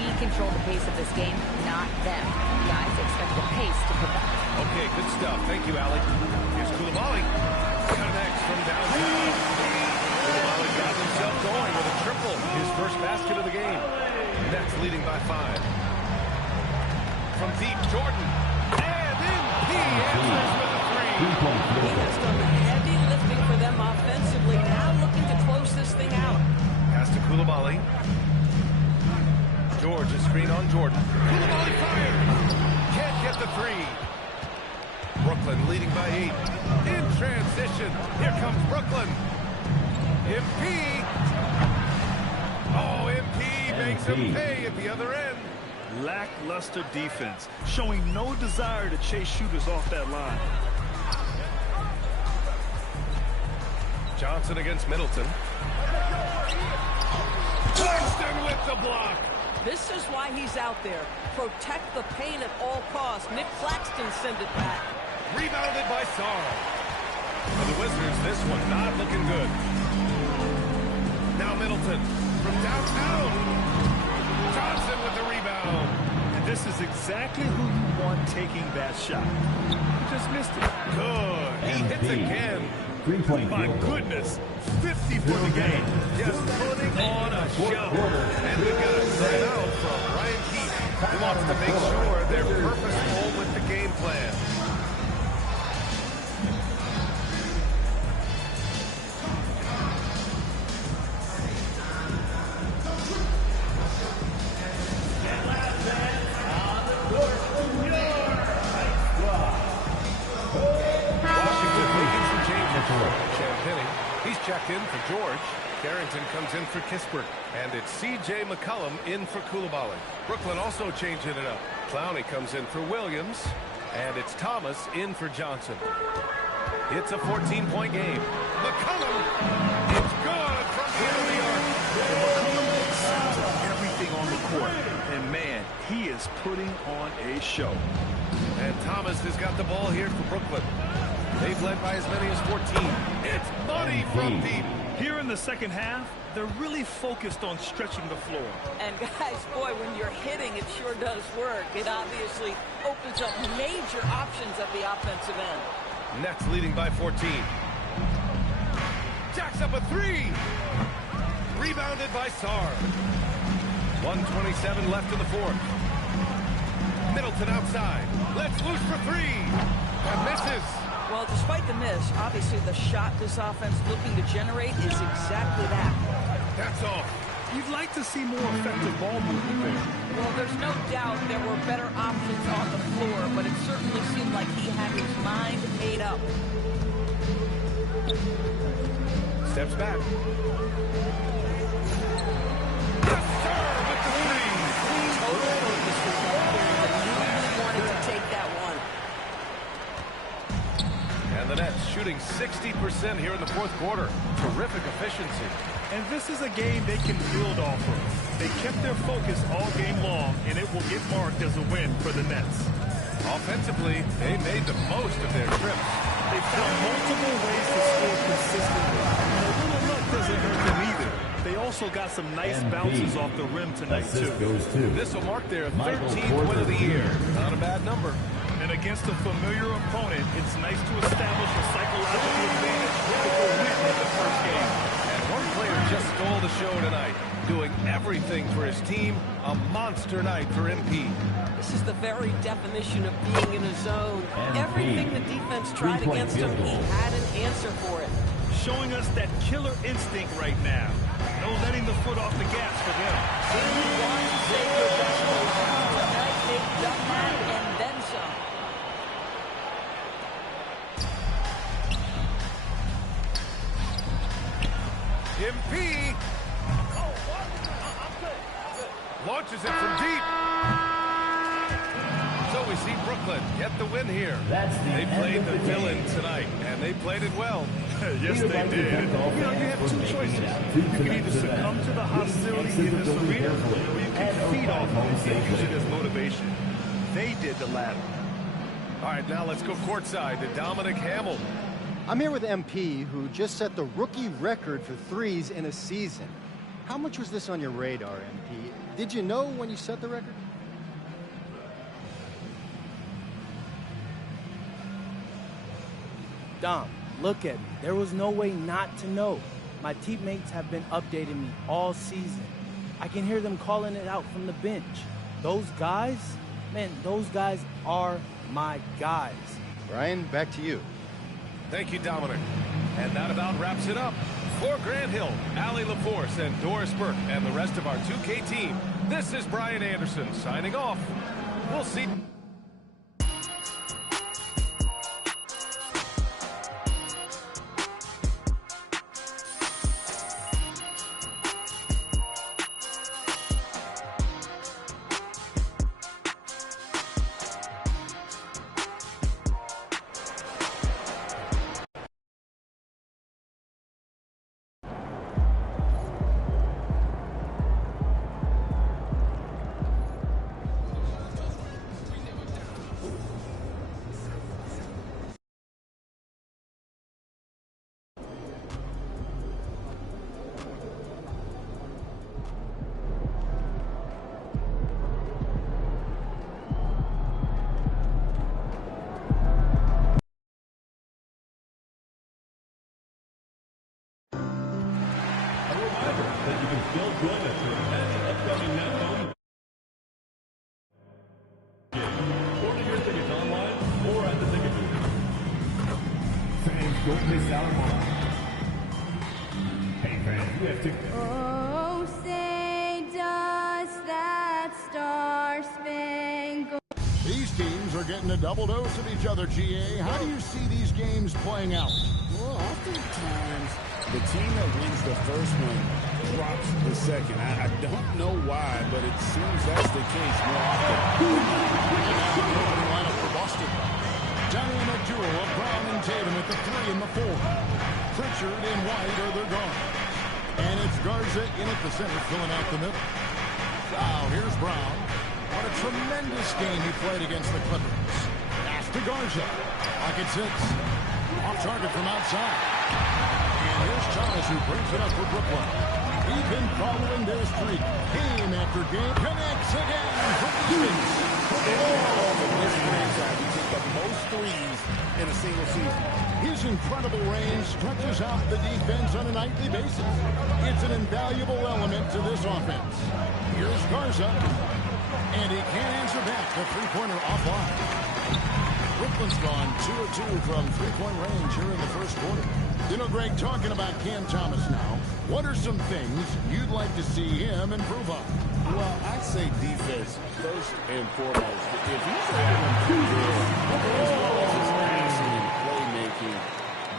We control the pace of this game, not them. Guys, expect the pace to pick up. Okay, good stuff. Thank you, Allie. Here's Coulibaly. Connects from downtown. Coulibaly got himself going with a triple. His first basket of the game. Nets leading by 5. From deep, Jordan. And in, he answers with a 3. He has done the heavy lifting for them offensively. Now looking to close this thing out. Pass to Coulibaly. George is screen on Jordan. Coulibaly fires. Can't get the 3. Brooklyn leading by 8. In transition. Here comes Brooklyn. MP. Oh, MP makes him pay at the other end. Lackluster defense, showing no desire to chase shooters off that line. Johnson against Middleton. Claxton with the block. This is why he's out there. Protect the paint at all costs. Nick Claxton send it back. Rebounded by Sarr. For the Wizards, this one not looking good. Now Middleton from downtown. Johnson with the rebound. And this is exactly who you want taking that shot. He just missed it. Good. He hits again. My goodness. 50 for the game. Just putting on a show. And we've got a timeout from Brian Keefe, who wants to make sure they're purposeful with the game plan. He's checked in for George. Carrington comes in for Kispert. And it's C.J. McCollum in for Coulibaly. Brooklyn also changing it up. Clowney comes in for Williams. And it's Thomas in for Johnson. It's a 14-point game. McCollum, it's good from the end of the arc. McCollum excels at everything on the court. And, man, he is putting on a show. And Thomas has got the ball here for Brooklyn. They've led by as many as 14. It's money from deep. Here in the second half, they're really focused on stretching the floor. And guys, boy, when you're hitting, it sure does work. It obviously opens up major options at the offensive end. Nets leading by 14. Jacks up a three. Rebounded by Sarr. 1:27 left in the fourth. Middleton outside. Let's loose for three. And misses. Well, despite the miss, obviously the shot this offense looking to generate is exactly that. That's all. You'd like to see more effective ball movement there. Well, there's no doubt there were better options on the floor, but it certainly seemed like he had his mind made up. Steps back. Yes, sir, with the three. Total focus was right there. He really wanted to take that one. And the Nets shooting 60% here in the fourth quarter. Terrific efficiency. And this is a game they can build off of. They kept their focus all game long, and it will get marked as a win for the Nets. Offensively, they made the most of their trips. They found multiple ways to score consistently. And a little luck doesn't hurt them either. They also got some nice bounces off the rim tonight, too. This will mark their 13th win of the year. Not a bad number. And against a familiar opponent, it's nice to establish a psychological advantage before winning the first game. And one player just stole the show tonight, doing everything for his team. A monster night for MP. This is the very definition of being in a zone. Everything the defense tried against him, he had an answer for it. Showing us that killer instinct right now. No letting the foot off the gas for them. When you want to save your best players tonight, they've done that and then some. MP launches it from deep. So we see Brooklyn get the win here. They played the villain tonight, and they played it well. Yes, they did. You have two choices. You can either succumb to the hostility in this arena, or you can feed off of it and use it as motivation. They did the latter. All right, now let's go courtside to Dominic Hamel. I'm here with MP, who just set the rookie record for threes in a season. How much was this on your radar, MP? Did you know when you set the record? Dom, look at me. There was no way not to know. My teammates have been updating me all season. I can hear them calling it out from the bench. Those guys, man, those guys are my guys. Brian, back to you. Thank you, Dominic. And that about wraps it up. For Grant Hill, Allie LaForce, and Doris Burke, and the rest of our 2K team, this is Brian Anderson signing off. We'll see. Don't miss out on. Hey fans, we have to. Oh, say does that star-spangled. These teams are getting a double dose of each other, GA. How do you see these games playing out? Well, oftentimes the team that wins the first one drops the second. I don't know why, but it seems that's the case more often. Lineup for Boston. Boston. Dynamic duo of Brown and Tatum at the 3 and the 4. Pritchard and White are their guards. And it's Garza in at the center, filling out the middle. Wow, here's Brown. What a tremendous game he played against the Clippers. Pass to Garza. Pocket 6. Off target from outside. And here's Thomas, who brings it up for Brooklyn. He's been following their streak. Game after game. Connects again from distance. This franchise, he took the most threes in a single season. His incredible range stretches out the defense on a nightly basis. It's an invaluable element to this offense. Here's Garza. And he can't answer back. The three-pointer offline. Brooklyn's gone 2 of 2 from three-point range here in the first quarter. You know, Greg, talking about Cam Thomas now, what are some things you'd like to see him improve on? Well, I'd say defense first and foremost. If he's able to improve as well as his passing and playmaking,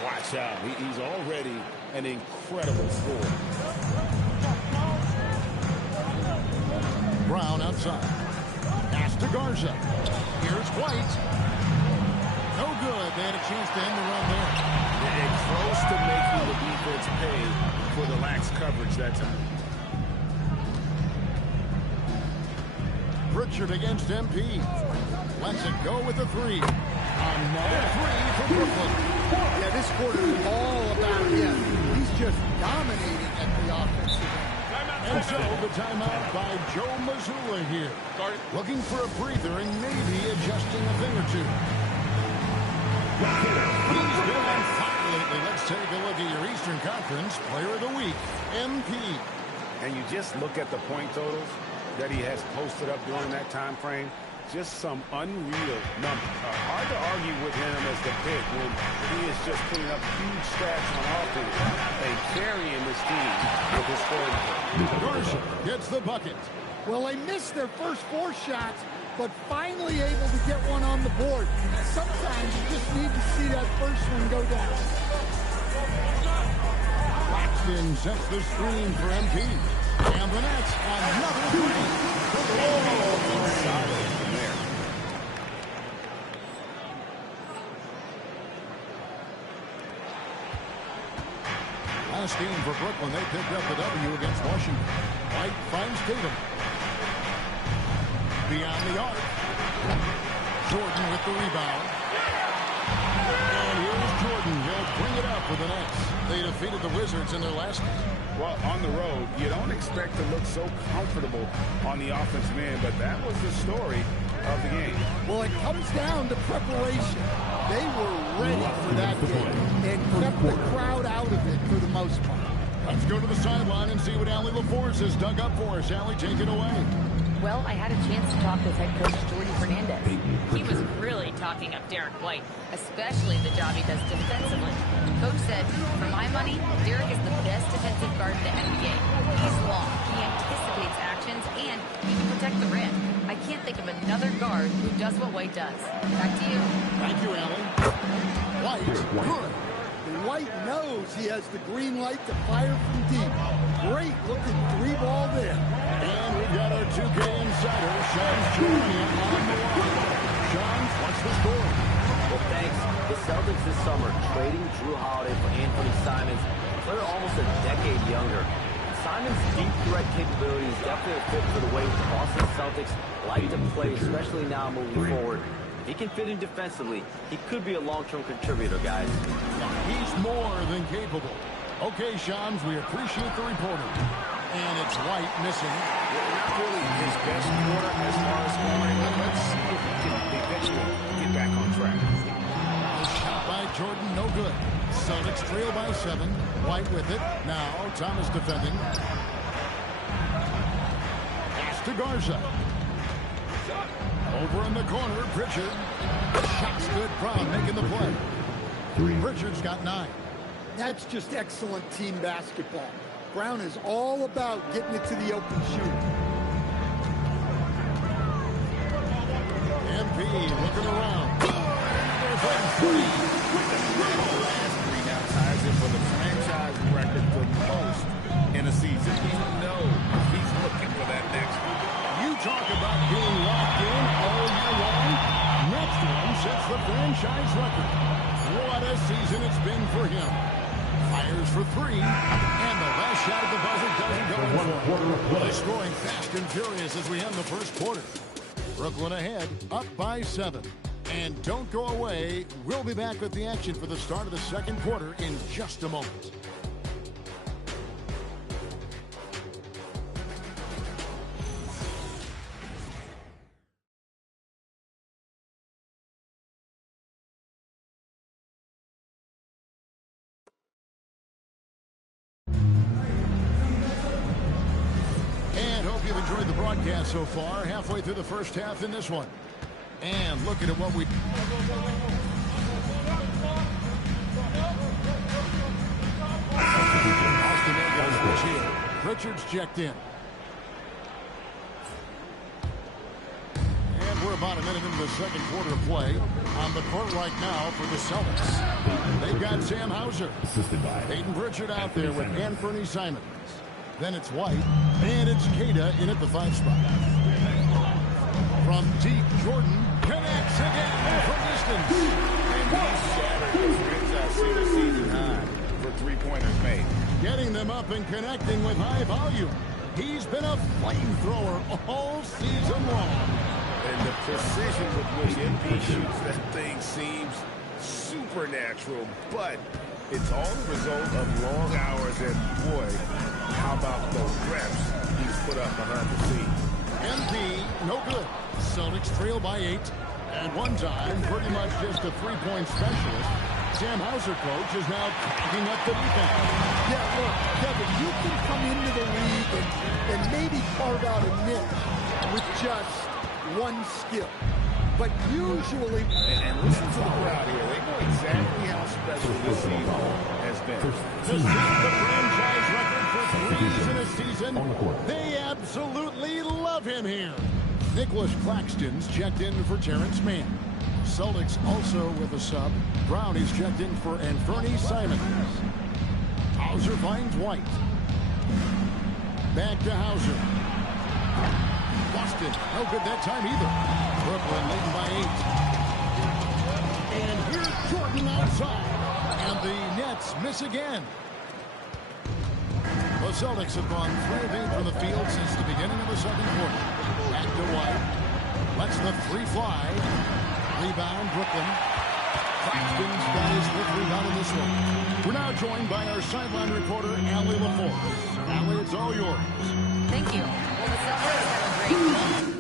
watch out. He's already an incredible scorer. Brown outside. Pass to Garza. Here's White. No good. They had a chance to end the run there. And close to making the defense pay for the lax coverage that time. Pritchard against MP. Lets it go with a 3. Another 3 for Brooklyn. Yeah, this quarter is all about him. He's just dominating at the offensive end. And so the timeout by Joe Mazzulla here. Looking for a breather and maybe adjusting a thing or two. He's been on fire lately. Let's take a look at your Eastern Conference Player of the Week, MP. And you just look at the point totals that he has posted up during that time frame. Just some unreal numbers. Hard to argue with him as the pick when he is just putting up huge stats on offense and carrying this team with his scoring. Garza gets the bucket. Well, they missed their first 4 shots, but finally able to get one on the board. Sometimes you just need to see that first one go down. Claxton sets the screen for MP. And the Nets another 3. Solid from there. Last game for Brooklyn, they picked up the W against Washington. White finds Tatum. Beyond the arc. Jordan with the rebound. And here's Jordan. He'll bring it up for the Nets. They defeated the Wizards in their last game. Well, on the road, you don't expect to look so comfortable on the offensive end, but that was the story of the game. Well, it comes down to preparation. They were ready for that game and kept the crowd out of it for the most part. Let's go to the sideline and see what Allie LaForce has dug up for us. Allie, take it away. Well, I had a chance to talk with head coach Jordy Fernandez. He was really talking up Derek White, especially the job he does defensively. Coach said, for my money, Derek is the best defensive guard in the NBA. He's long, he anticipates actions, and he can protect the rim. I can't think of another guard who does what White does. Back to you. Thank you, Allie. White, good. White knows he has the green light to fire from deep. Great looking 3-ball there. And we've got our 2K insider, Sean Jr. on the line. Sean, what's the score? Well, thanks. The Celtics this summer trading Drew Holiday for Anthony Simons, a player almost a decade younger. Simons' deep threat capability is definitely a fit for the way the Boston Celtics like to play, especially now moving forward. If he can fit in defensively, he could be a long-term contributor, guys. He's more than capable. Okay, Shams, we appreciate the reporting. And it's White missing. Not really his best quarter as far as scoring. Let's see if he can eventually get back on track. The shot by Jordan, no good. Celtics trail by 7. White with it. Now Thomas defending. Pass to Garza. Over in the corner, Pritchard. Shot's good. Brown making the play. Pritchard's got 9. That's just excellent team basketball. Brown is all about getting it to the open shooter. MP looking around. Last 3 now ties it for the franchise record for most in a season. You know he's looking for that next one. You talk about being locked in all year long. Next one going for. It's growing fast and furious as we end the first quarter. Brooklyn ahead, up by 7. And don't go away. We'll be back with the action for the start of the second quarter in just a moment. You've enjoyed the broadcast so far, halfway through the first half in this one. And looking at what we... Richards checked in. And we're about a minute into the second quarter of play. On the court right now for the Celtics. They've got Sam Hauser. Peyton Pritchard out there with Anthony Simons. Then it's White, and it's Queta in at the 5 spot. From deep, Jordan connects again from distance. And he's shattered his single season high for three-pointers made. Getting them up and connecting with high volume. He's been a flamethrower all season long. And the precision with which MP shoots that thing seems supernatural, but it's all the result of long hours, and boy, how about those reps he's put up behind the scenes. MP, no good. Celtics trail by 8. At one time, pretty much just a three-point specialist. Sam Hauser, coach, is now picking up the defense. Yeah, look, Kevin, you can come into the league and maybe carve out a niche with just one skill. But usually... And listen to the crowd here. They know exactly how special this season has been. To set the franchise record for threes in a season, they absolutely love him here. Nicholas Claxton's checked in for Terrence Mann. Celtics also with a sub. Brownie's checked in for Anthony Simons. Hauser finds White. Back to Hauser. Boston, no good that time either. Brooklyn leading by 8. And here's Jordan outside. And the Nets miss again. The Celtics have gone 3 of 8 from the field since the beginning of the second quarter. Back to White. Lets the 3 fly. Rebound, Brooklyn. Claxton's got his 5th rebound in this one. We're now joined by our sideline reporter, Allie LaForce. Allie, it's all yours. Thank you. Well, the Celtics have a great